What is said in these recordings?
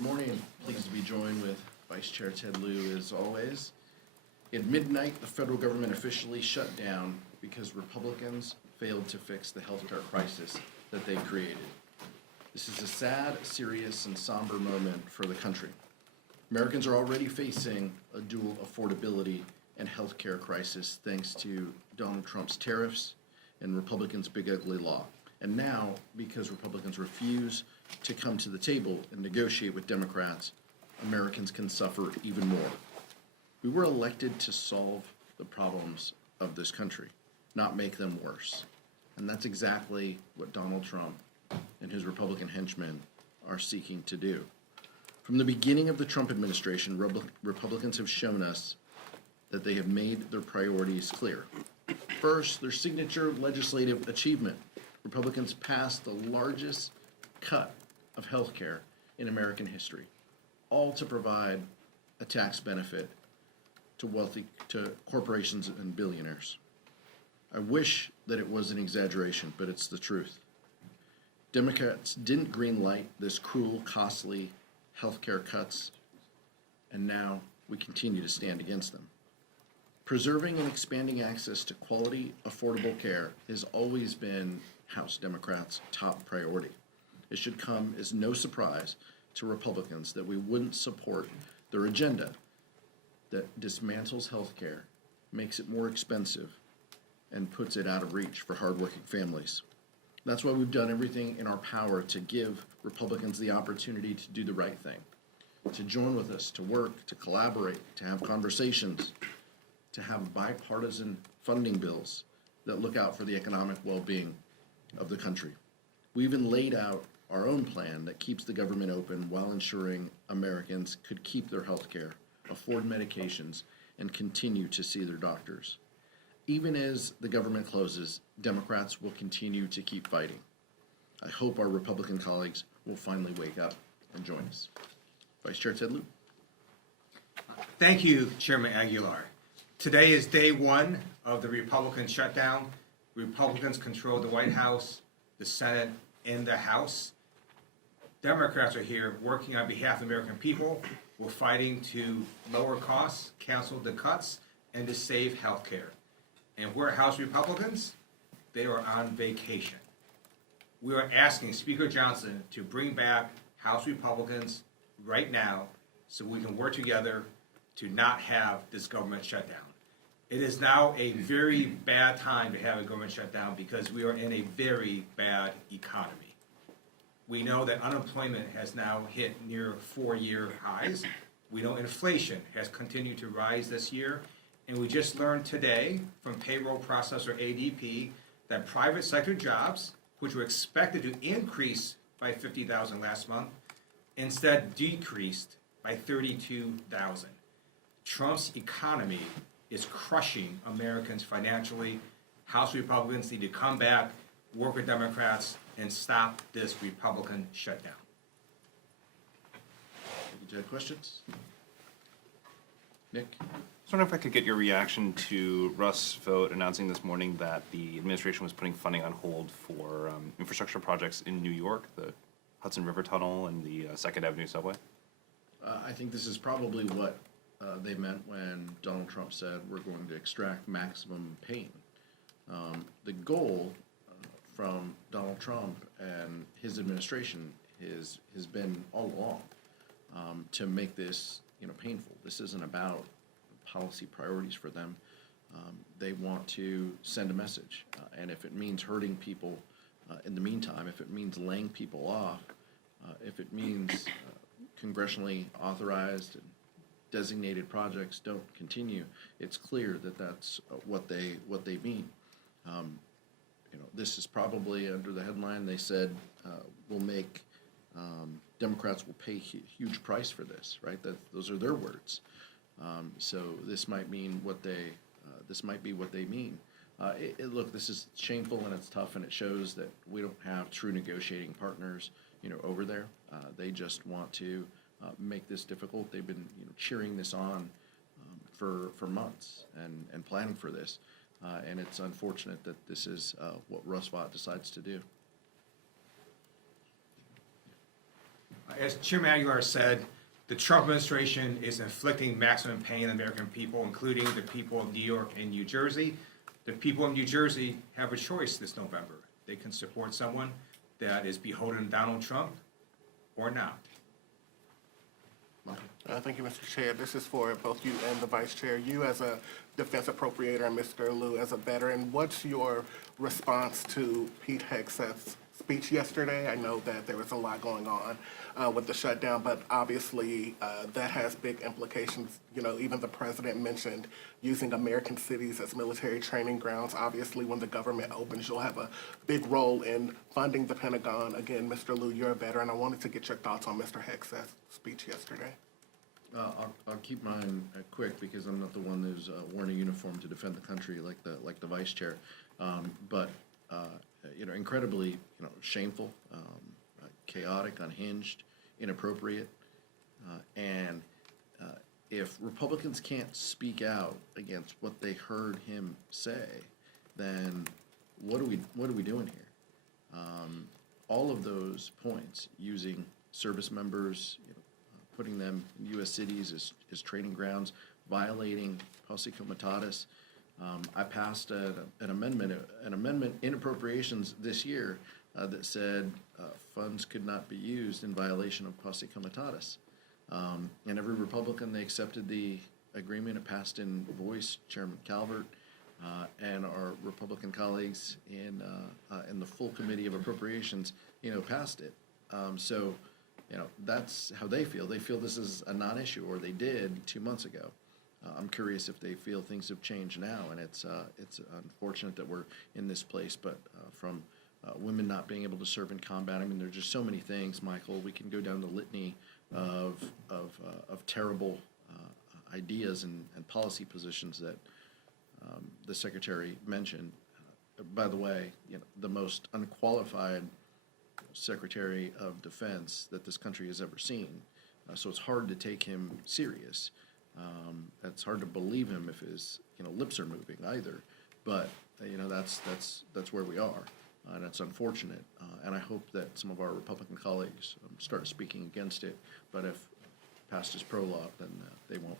Good morning. Pleased to be joined with Vice Chair Ted Lieu as always. At midnight, the federal government officially shut down because Republicans failed to fix the healthcare crisis that they created. This is a sad, serious, and somber moment for the country. Americans are already facing a dual affordability and healthcare crisis thanks to Donald Trump's tariffs and Republicans' big ugly law. And now, because Republicans refuse to come to the table and negotiate with Democrats, Americans can suffer even more. We were elected to solve the problems of this country, not make them worse. And that's exactly what Donald Trump and his Republican henchmen are seeking to do. From the beginning of the Trump administration, Republicans have shown us that they have made their priorities clear. First, their signature legislative achievement. Republicans passed the largest cut of health care in American history, all to provide a tax benefit to corporations and billionaires. I wish that it was an exaggeration, but it's the truth. Democrats didn't greenlight this cruel, costly health care cuts, and now we continue to stand against them. Preserving and expanding access to quality, affordable care has always been House Democrats' top priority. It should come as no surprise to Republicans that we wouldn't support their agenda that dismantles health care, makes it more expensive, and puts it out of reach for hardworking families. That's why we've done everything in our power to give Republicans the opportunity to do the right thing, to join with us, to work, to collaborate, to have conversations, to have bipartisan funding bills that look out for the economic well-being of the country. We even laid out our own plan that keeps the government open while ensuring Americans could keep their health care, afford medications, and continue to see their doctors. Even as the government closes, Democrats will continue to keep fighting. I hope our Republican colleagues will finally wake up and join us. Vice Chair Ted Lieu. Thank you, Chairman Aguilar. Today is day one of the Republican shutdown. Republicans control the White House, the Senate, and the House. Democrats are here working on behalf of the American people. We're fighting to lower costs, cancel the cuts, and to save health care. And we're House Republicans. They are on vacation. We are asking Speaker Johnson to bring back House Republicans right now so we can work together to not have this government shutdown. It is now a very bad time to have a government shutdown because we are in a very bad economy. We know that unemployment has now hit near 4-year highs. We know inflation has continued to rise this year. And we just learned today from payroll processor ADP that private sector jobs, which were expected to increase by 50,000 last month, instead decreased by 32,000. Trump's economy is crushing Americans financially. House Republicans need to come back, work with Democrats, and stop this Republican shutdown. Thank you, Ted. Questions? Nick? I was wondering if I could get your reaction to Russ' vote announcing this morning that the administration was putting funding on hold for infrastructure projects in New York, the Hudson River Tunnel and the 2nd Avenue subway. I think this is probably what they meant when Donald Trump said we're going to extract maximum pain. The goal from Donald Trump and his administration has been all along to make this painful. This isn't about policy priorities for them. They want to send a message, and if it means hurting people in the meantime, if it means laying people off, if it means congressionally authorized and designated projects don't continue, it's clear that that's what they mean. This is probably under the headline they said will make Democrats will pay a huge price for this, right? Those are their words. So this might mean what this might be what they mean. Look, this is shameful and it's tough, and it shows that we don't have true negotiating partners, over there. They just want to make this difficult. They've been cheering this on for months and planning for this. And it's unfortunate that this is what Russ Vought decides to do. As Chairman Aguilar said, the Trump administration is inflicting maximum pain on American people, including the people of New York and New Jersey. The people of New Jersey have a choice this November. They can support someone that is beholden to Donald Trump or not. Thank you, Mr. Chair. This is for both you and the Vice Chair. You as a defense appropriator and Mr. Liu as a veteran, what's your response to Pete Hegseth's speech yesterday? I know that there was a lot going on with the shutdown, but obviously that has big implications. You know, even the president mentioned using American cities as military training grounds. Obviously, when the government opens, you'll have a big role in funding the Pentagon. Again, Mr. Liu, you're a veteran. I wanted to get your thoughts on Mr. Hegseth's speech yesterday. I'll keep mine quick because I'm not the one who's worn a uniform to defend the country like the vice chair. But incredibly, shameful, chaotic, unhinged, inappropriate, and if Republicans can't speak out against what they heard him say, then what are we doing here? All of those points, using service members, putting them in U.S. cities as training grounds, violating posse comitatus. I passed an amendment in appropriations this year that said funds could not be used in violation of posse comitatus. And every Republican, they accepted the agreement. It passed in voice. Chairman Calvert and our Republican colleagues in the full committee of appropriations, passed it. So that's how they feel. They feel this is a non-issue, or they did 2 months ago. I'm curious if they feel things have changed now, and it's unfortunate that we're in this place. But from women not being able to serve in combat, I mean, there's just so many things, Michael. We can go down the litany of terrible ideas and policy positions that the Secretary mentioned. By the way, the most unqualified Secretary of Defense that this country has ever seen. So it's hard to take him serious. It's hard to believe him if his lips are moving either. But that's where we are, and it's unfortunate. And I hope that some of our Republican colleagues start speaking against it. But if passed as pro law, then they won't.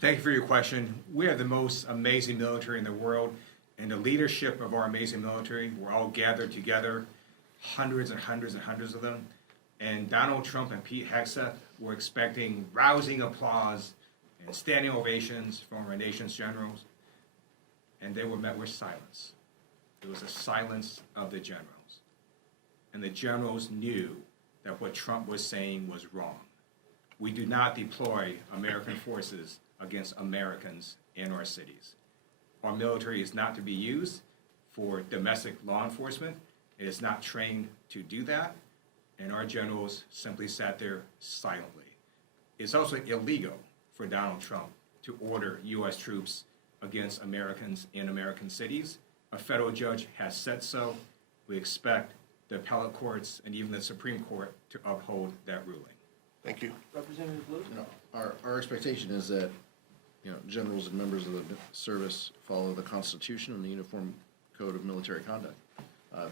Thank you for your question. We have the most amazing military in the world. And the leadership of our amazing military, we're all gathered together, hundreds and hundreds and hundreds of them. And Donald Trump and Pete Hegseth were expecting rousing applause and standing ovations from our nation's generals. And they were met with silence. It was a silence of the generals. And the generals knew that what Trump was saying was wrong. We do not deploy American forces against Americans in our cities. Our military is not to be used for domestic law enforcement. It is not trained to do that, and our generals simply sat there silently. It's also illegal for Donald Trump to order U.S. troops against Americans in American cities. A federal judge has said so. We expect the appellate courts and even the Supreme Court to uphold that ruling. Thank you. Representative Liu? Our expectation is that generals and members of the service follow the Constitution and the Uniform Code of Military Conduct.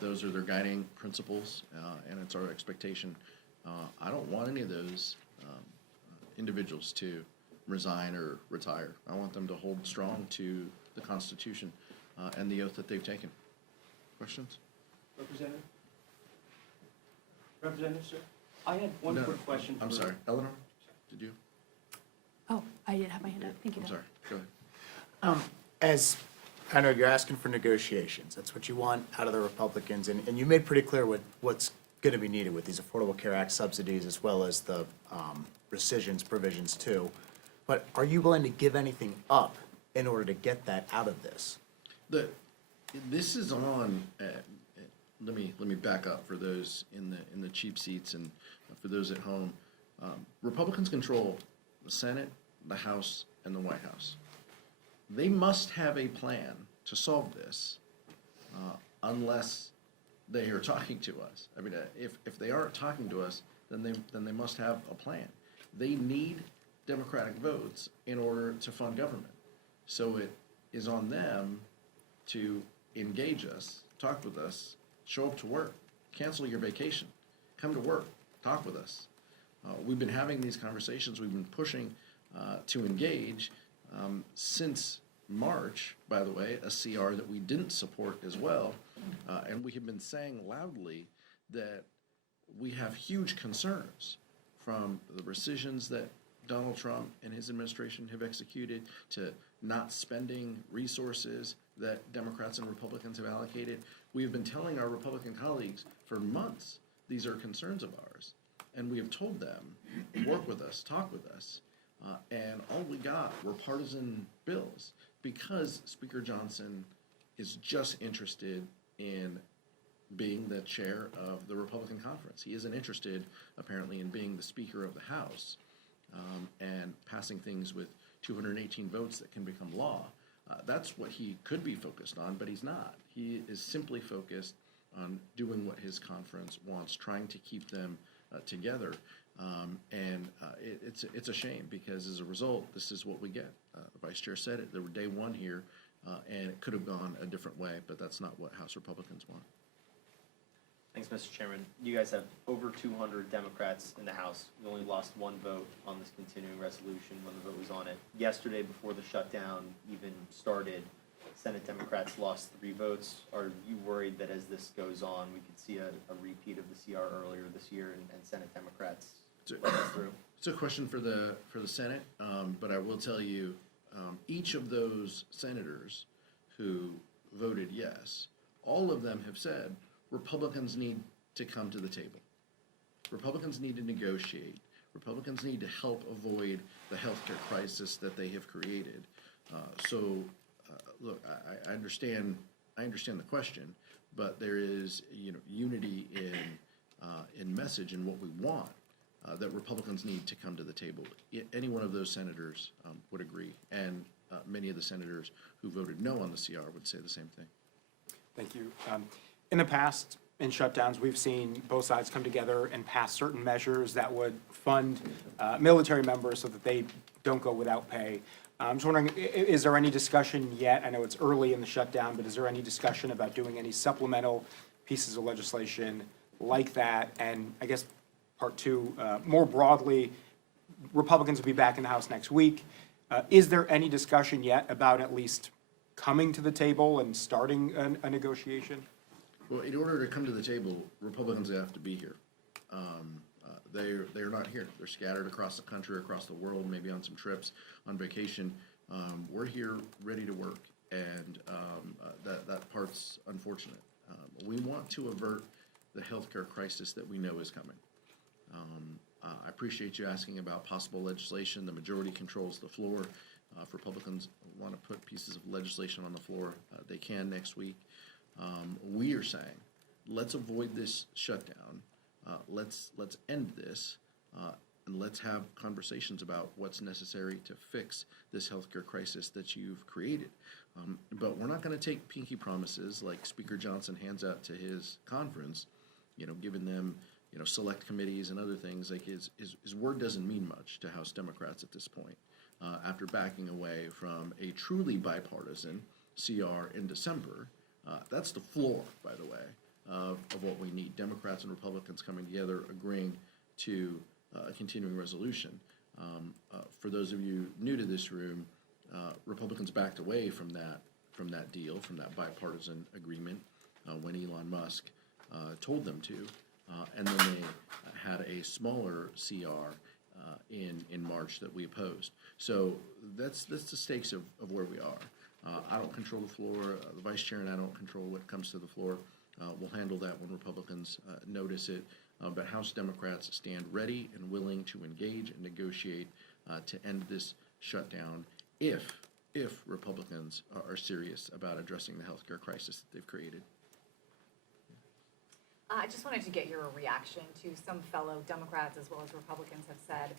Those are their guiding principles, and it's our expectation. I don't want any of those individuals to resign or retire. I want them to hold strong to the Constitution and the oath that they've taken. Questions? Representative? Representative, sir? I had one No, quick question. I'm for- sorry. Eleanor, did you? Oh, I didn't have my hand up. Thank you. I'm Doug. sorry. Go ahead. As, I know you're asking for negotiations, that's what you want out of the Republicans, and you made pretty clear what's gonna be needed with these Affordable Care Act subsidies as well as the rescissions provisions too. But are you willing to give anything up in order to get that out of this? This is on, let me back up for those in the cheap seats and for those at home. Republicans control the Senate, the House, and the White House. They must have a plan to solve this unless they are talking to us. I mean, if they aren't talking to us, then they must have a plan. They need Democratic votes in order to fund government. So it is on them to engage us, talk with us, show up to work, cancel your vacation, come to work, talk with us. We've been having these conversations, we've been pushing to engage since March, by the way, a CR that we didn't support as well. And we have been saying loudly that we have huge concerns from the rescissions that Donald Trump and his administration have executed to not spending resources that Democrats and Republicans have allocated. We have been telling our Republican colleagues for months, these are concerns of ours. And we have told them, work with us, talk with us. And all we got were partisan bills because Speaker Johnson is just interested in being the chair of the Republican conference. He isn't interested, apparently, in being the Speaker of the House and passing things with 218 votes that can become law. That's what he could be focused on, but he's not. He is simply focused on doing what his conference wants, trying to keep them together. It's a shame because as a result, this is what we get. The Vice Chair said it. There were day one here, and it could have gone a different way, but that's not what House Republicans want. Thanks, Mr. Chairman. You guys have over 200 Democrats in the House. We only lost one vote on this continuing resolution when the vote was on it. Yesterday, before the shutdown even started, Senate Democrats lost 3 votes. Are you worried that as this goes on, we could see a repeat of the CR earlier this year and Senate Democrats let us through? It's a question for the Senate, but I will tell you, each of those senators who voted yes, all of them have said Republicans need to come to the table. Republicans need to negotiate. Republicans need to help avoid the healthcare crisis that they have created. Look, I understand the question, but there is unity in message and what we want. That Republicans need to come to the table. Any one of those senators would agree, and many of the senators who voted no on the CR would say the same thing. Thank you. In the past, in shutdowns, we've seen both sides come together and pass certain measures that would fund military members so that they don't go without pay. I'm just wondering, is there any discussion yet? I know it's early in the shutdown, but is there any discussion about doing any supplemental pieces of legislation like that? And I guess part two, more broadly, Republicans will be back in the House next week. Is there any discussion yet about at least coming to the table and starting a negotiation? Well, in order to come to the table, Republicans have to be here. They're not here. They're scattered across the country, across the world, maybe on some trips, on vacation. We're here ready to work, and that part's unfortunate. We want to avert the healthcare crisis that we know is coming. I appreciate you asking about possible legislation. The majority controls the floor. If Republicans want to put pieces of legislation on the floor, they can next week. We are saying, let's avoid this shutdown. Let's end this, and let's have conversations about what's necessary to fix this healthcare crisis that you've created. But we're not going to take pinky promises like Speaker Johnson hands out to his conference, giving them select committees and other things. Like his word doesn't mean much to House Democrats at this point. After backing away from a truly bipartisan CR in December, that's the floor, by the way, of what we need. Democrats and Republicans coming together, agreeing to a continuing resolution. For those of you new to this room, Republicans backed away from that deal, from that bipartisan agreement when Elon Musk told them to. And then they had a smaller CR in March that we opposed. So that's the stakes of where we are. I don't control the floor. The Vice Chair and I don't control what comes to the floor. We'll handle that when Republicans notice it. But House Democrats stand ready and willing to engage and negotiate to end this shutdown if Republicans are serious about addressing the healthcare crisis that they've created. I just wanted to get your reaction to some fellow Democrats as well as Republicans have said,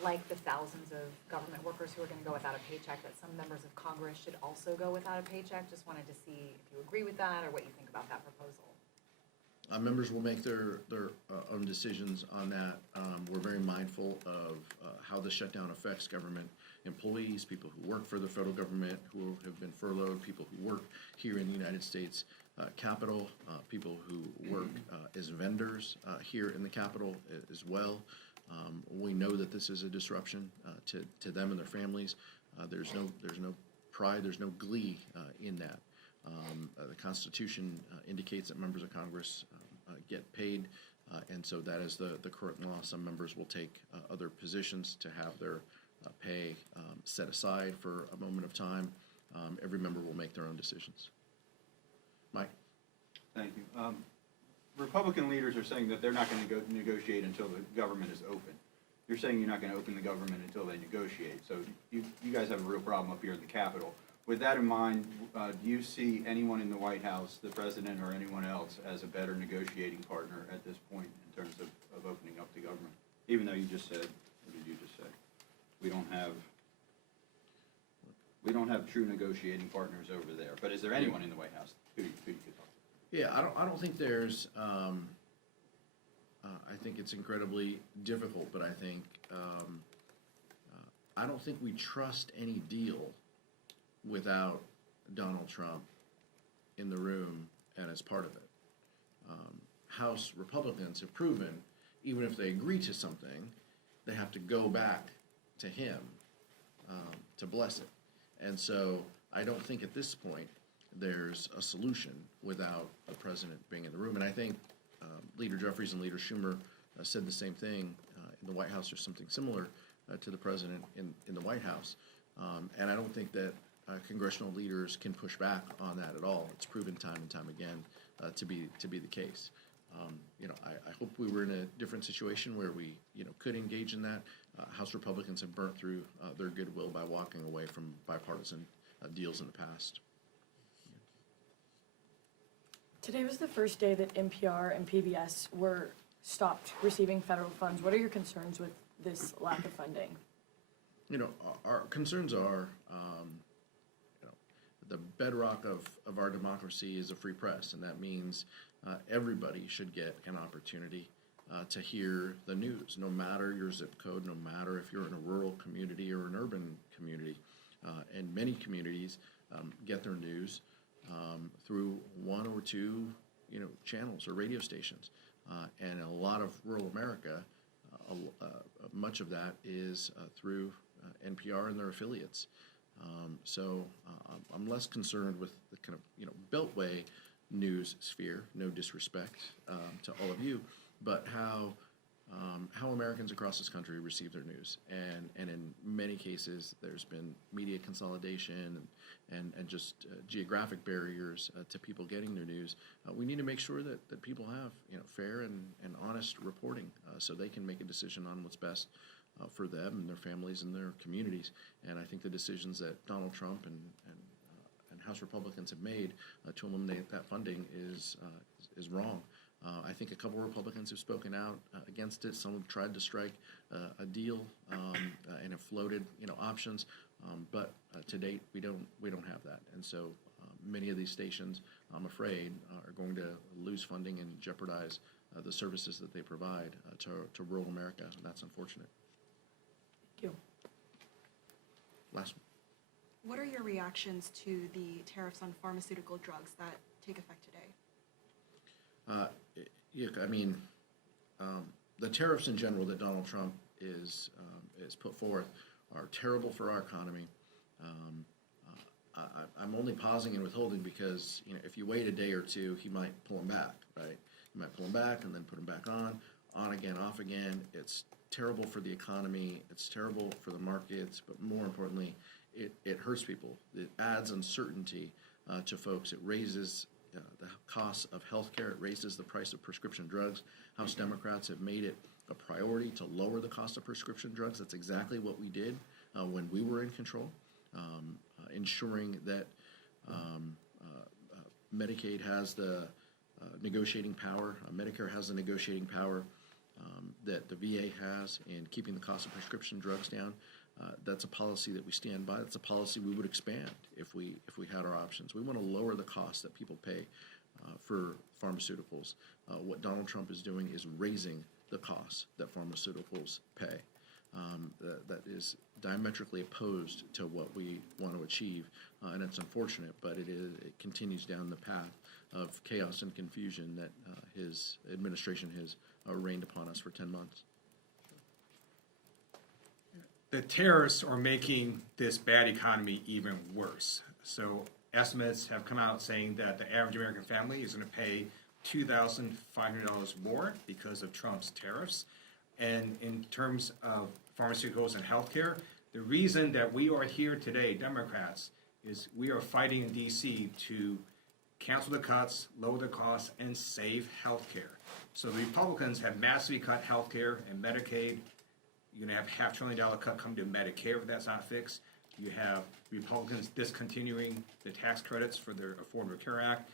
like the thousands of government workers who are going to go without a paycheck, that some members of Congress should also go without a paycheck. Just wanted to see if you agree with that or what you think about that proposal. Members will make their own decisions on that. We're very mindful of how the shutdown affects government employees, people who work for the federal government, who have been furloughed, people who work here in the United States. Capitol, people who work as vendors here in the Capitol as well. We know that this is a disruption to them and their families. There's no pride, there's no glee in that. The Constitution indicates that members of Congress get paid, and so that is the current law. Some members will take other positions to have their pay set aside for a moment of time. Every member will make their own decisions. Mike? Thank you. Republican leaders are saying that they're not going to go negotiate until the government is open. You're saying you're not going to open the government until they negotiate. So you guys have a real problem up here in the Capitol. With that in mind, do you see anyone in the White House, the president or anyone else, as a better negotiating partner at this point in terms of opening up the government? Even though you just said, what did you just say? We don't have true negotiating partners over there. But is there anyone in the White House who you could talk to? Yeah, I don't think there's, I think it's incredibly difficult, but I don't think we trust any deal without Donald Trump in the room and as part of it. House Republicans have proven, even if they agree to something, they have to go back to him to bless it. And so I don't think at this point there's a solution without a president being in the room. And I think Leader Jeffries and Leader Schumer said the same thing in the White House or something similar to the president in the White House. And I don't think that congressional leaders can push back on that at all. It's proven time and time again to be the case. I hope we were in a different situation where we could engage in that. House Republicans have burnt through their goodwill by walking away from bipartisan deals in the past. Today was the first day that NPR and PBS were stopped receiving federal funds. What are your concerns with this lack of funding? Our concerns are, the bedrock of our democracy is a free press, and that means everybody should get an opportunity to hear the news, no matter your zip code, no matter if you're in a rural community or an urban community. And many communities get their news through one or two, channels or radio stations. And in a lot of rural America, much of that is through NPR and their affiliates. So I'm less concerned with the kind of, Beltway news sphere, no disrespect to all of you, but how Americans across this country receive their news. And in many cases, there's been media consolidation and just geographic barriers to people getting their news. We need to make sure that people have fair and honest reporting so they can make a decision on what's best for them and their families and their communities. And I think the decisions that Donald Trump and House Republicans have made to eliminate that funding is wrong. I think a couple of Republicans have spoken out against it. Some have tried to strike a deal and have floated, options. But to date, we don't have that. And so many of these stations, I'm afraid, are going to lose funding and jeopardize the services that they provide to rural America. And that's unfortunate. Thank you. Last one. What are your reactions to the tariffs on pharmaceutical drugs that take effect today? The tariffs in general that Donald Trump is put forth are terrible for our economy. I'm only pausing and withholding because if you wait a day or two, he might pull them back, right? He might pull them back and then put them back on again, off again. It's terrible for the economy. It's terrible for the markets, but more importantly, it hurts people. It adds uncertainty to folks. It raises the cost of healthcare. It raises the price of prescription drugs. House Democrats have made it a priority to lower the cost of prescription drugs. That's exactly what we did when we were in control, ensuring that Medicaid has the negotiating power, Medicare has the negotiating power that the VA has in keeping the cost of prescription drugs down. That's a policy that we stand by. That's a policy we would expand if we had our options. We want to lower the cost that people pay for pharmaceuticals. What Donald Trump is doing is raising the costs that pharmaceuticals pay. that is diametrically opposed to what we want to achieve. And it's unfortunate, but it continues down the path of chaos and confusion that his administration has rained upon us for 10 months. The tariffs are making this bad economy even worse. So estimates have come out saying that the average American family is going to pay $2,500 more because of Trump's tariffs. And in terms of pharmaceuticals and healthcare, the reason that we are here today, Democrats, is we are fighting in DC to cancel the cuts, lower the costs, and save healthcare. So the Republicans have massively cut healthcare and Medicaid. You're gonna have $500 billion cut come to Medicare if that's not fixed. You have Republicans discontinuing the tax credits for their Affordable Care Act.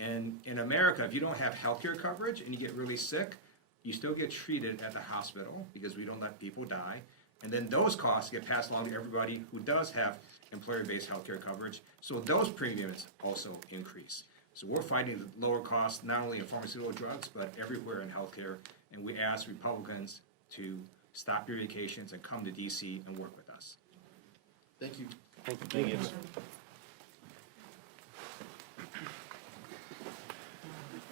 And in America, if you don't have healthcare coverage and you get really sick, you still get treated at the hospital because we don't let people die. And then those costs get passed along to everybody who does have employer-based healthcare coverage. So those premiums also increase. So we're fighting the lower costs, not only in pharmaceutical drugs, but everywhere in healthcare. And we ask Republicans to stop your vacations and come to DC and work with us. Thank you. Thank you.